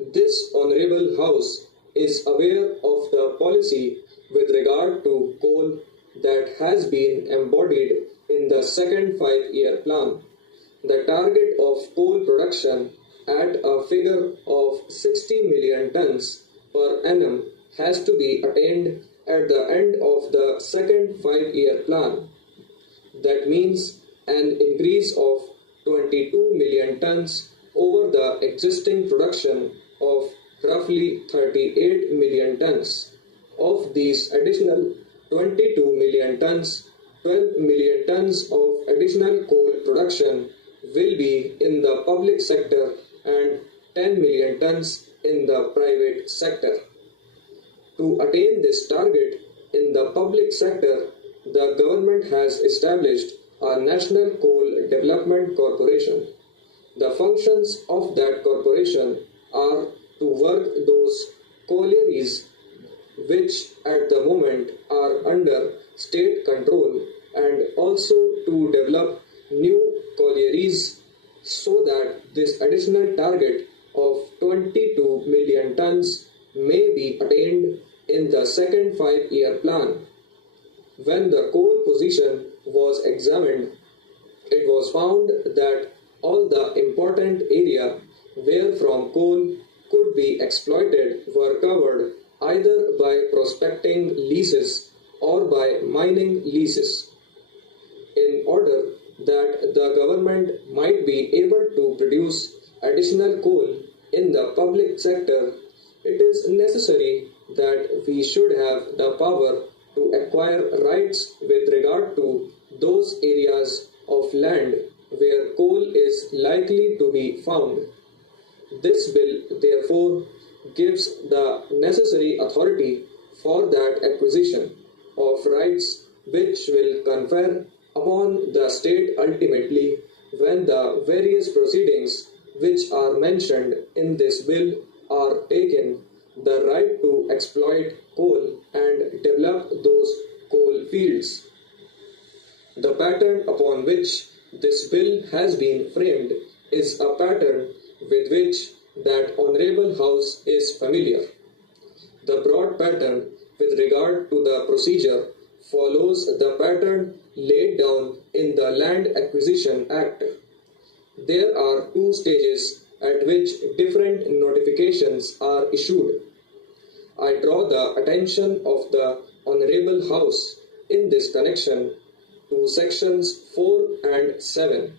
This Honorable House is aware of the policy with regard to coal that has been embodied in the second five-year plan. The target of coal production at a figure of 60 million tons per annum has to be attained at the end of the second five-year plan. That means an increase of 22 million tons over the existing production of roughly 38 million tons. Of these additional 22 million tons, 12 million tons of additional coal production will be in the public sector and 10 million tons in the private sector. To attain this target in the public sector, the government has established a National Coal Development Corporation. The functions of that corporation are to work those collieries which at the moment are under state control and also to develop new collieries so that this additional target of 22 million tons may be attained in the second five-year plan. When the coal position was examined, it was found that all the important area wherefrom coal could be exploited were covered either by prospecting leases or by mining leases. In order that the government might be able to produce additional coal in the public sector, it is necessary that we should have the power to acquire rights with regard to those areas of land where coal is likely to be found. This bill, therefore, gives the necessary authority for that acquisition of rights which will confer upon the state ultimately when the various proceedings which are mentioned in this bill are taken, the right to exploit coal and develop those coal fields. The pattern upon which this bill has been framed is a pattern with which that Honorable House is familiar. The broad pattern with regard to the procedure follows the pattern laid down in the Land Acquisition Act. There are two stages at which different notifications are issued. I draw the attention of the Honorable House in this connection to sections 4 and 7.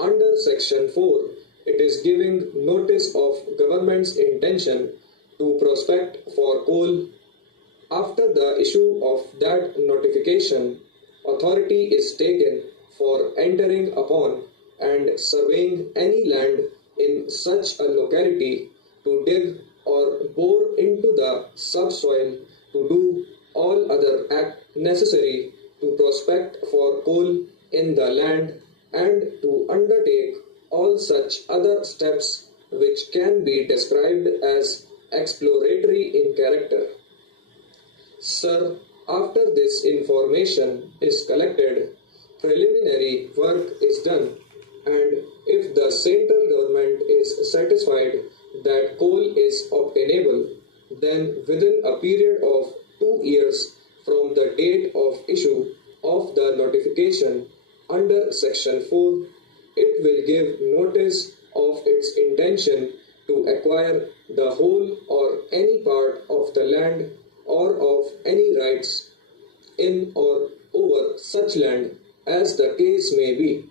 Under section 4, it is giving notice of government's intention to prospect for coal. After the issue of that notification, authority is taken for entering upon and surveying any land in such a locality to dig or bore into the subsoil to do all other act necessary to prospect for coal in the land and to undertake all such other steps which can be described as exploratory in character. Sir, after this information is collected, preliminary work is done, and if the central government is satisfied that coal is obtainable, then within a period of 2 years from the date of issue of the notification under section 4, it will give notice of its intention to acquire the whole or any part of the land or of any rights in or over such land as the case may be.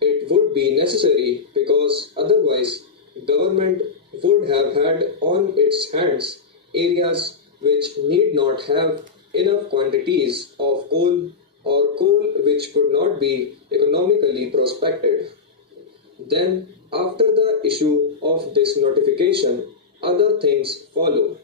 It would be necessary because otherwise government would have had on its hands areas which need not have enough quantities of coal or coal which could not be economically prospected. Then, after the issue of this notification, other things follow.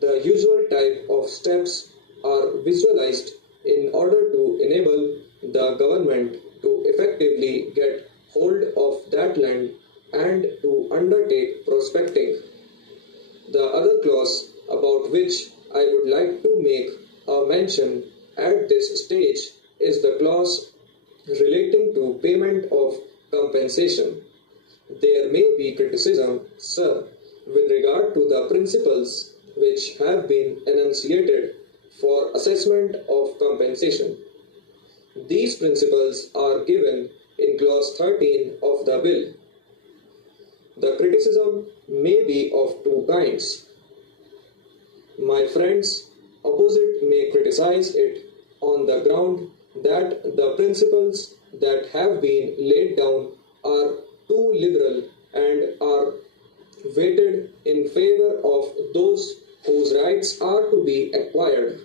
The usual type of steps are visualized in order to enable the government to effectively get hold of that land and to undertake prospecting. The other clause about which I would like to make a mention at this stage is the clause relating to payment of compensation. There may be criticism, sir, with regard to the principles which have been enunciated for assessment of compensation. These principles are given in clause 13 of the bill. The criticism may be of two kinds. My friends opposite may criticize it on the ground that the principles that have been laid down are too liberal and are weighted in favor of those whose rights are to be acquired.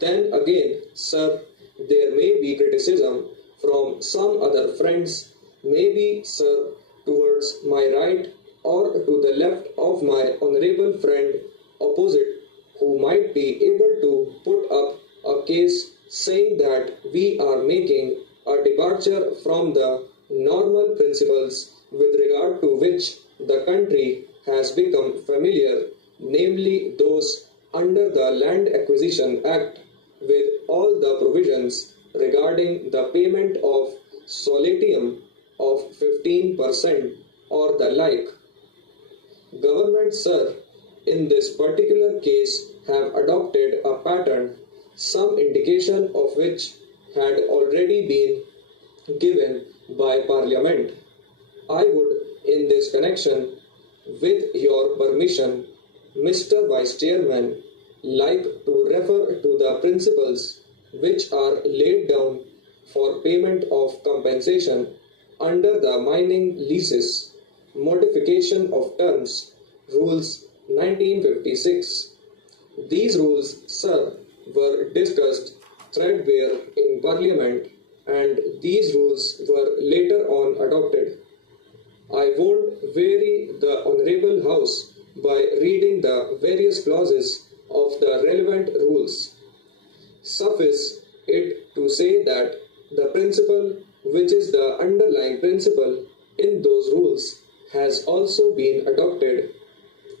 Then again, sir, there may be criticism from some other friends, maybe, sir, towards my right or to the left of my honorable friend opposite, who might be able to put up a case saying that we are making a departure from the normal principles with regard to which the country has become familiar, namely those under the Land Acquisition Act, with all the provisions regarding the payment of solatium of 15% or the like. Government, sir, in this particular case have adopted a pattern, some indication of which had already been given by Parliament. I would, in this connection, with your permission, Mr. Vice Chairman, like to refer to the principles which are laid down for payment of compensation under the Mining Leases, Modification of Terms, Rules 1956. These rules, sir, were discussed threadbare in Parliament, and these rules were later on adopted. I won't weary the Honourable House by reading the various clauses of the relevant rules. Suffice it to say that the principle, which is the underlying principle in those rules, has also been adopted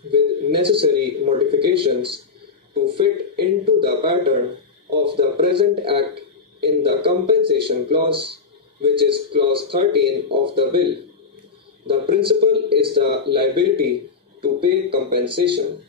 with necessary modifications to fit into the pattern of the present Act in the compensation clause, which is clause 13 of the bill. The principle is the liability to pay compensation.